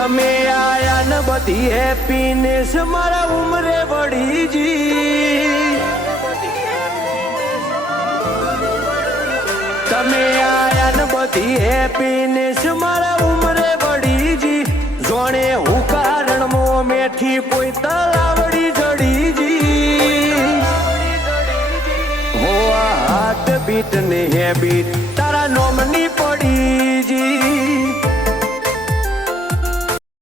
તમે આયા ને બધી હેપીનેસ મારા ઉમરે વડીજી તમે આયા ને બધી હેપીનેસ મારા ઉમરે વડીજી જોણે હું કારણ મો મેઠી કોઈ તલાવડી જડીજી હો આ હાર્ટ બીટ ને હેબીટ તારા નોમની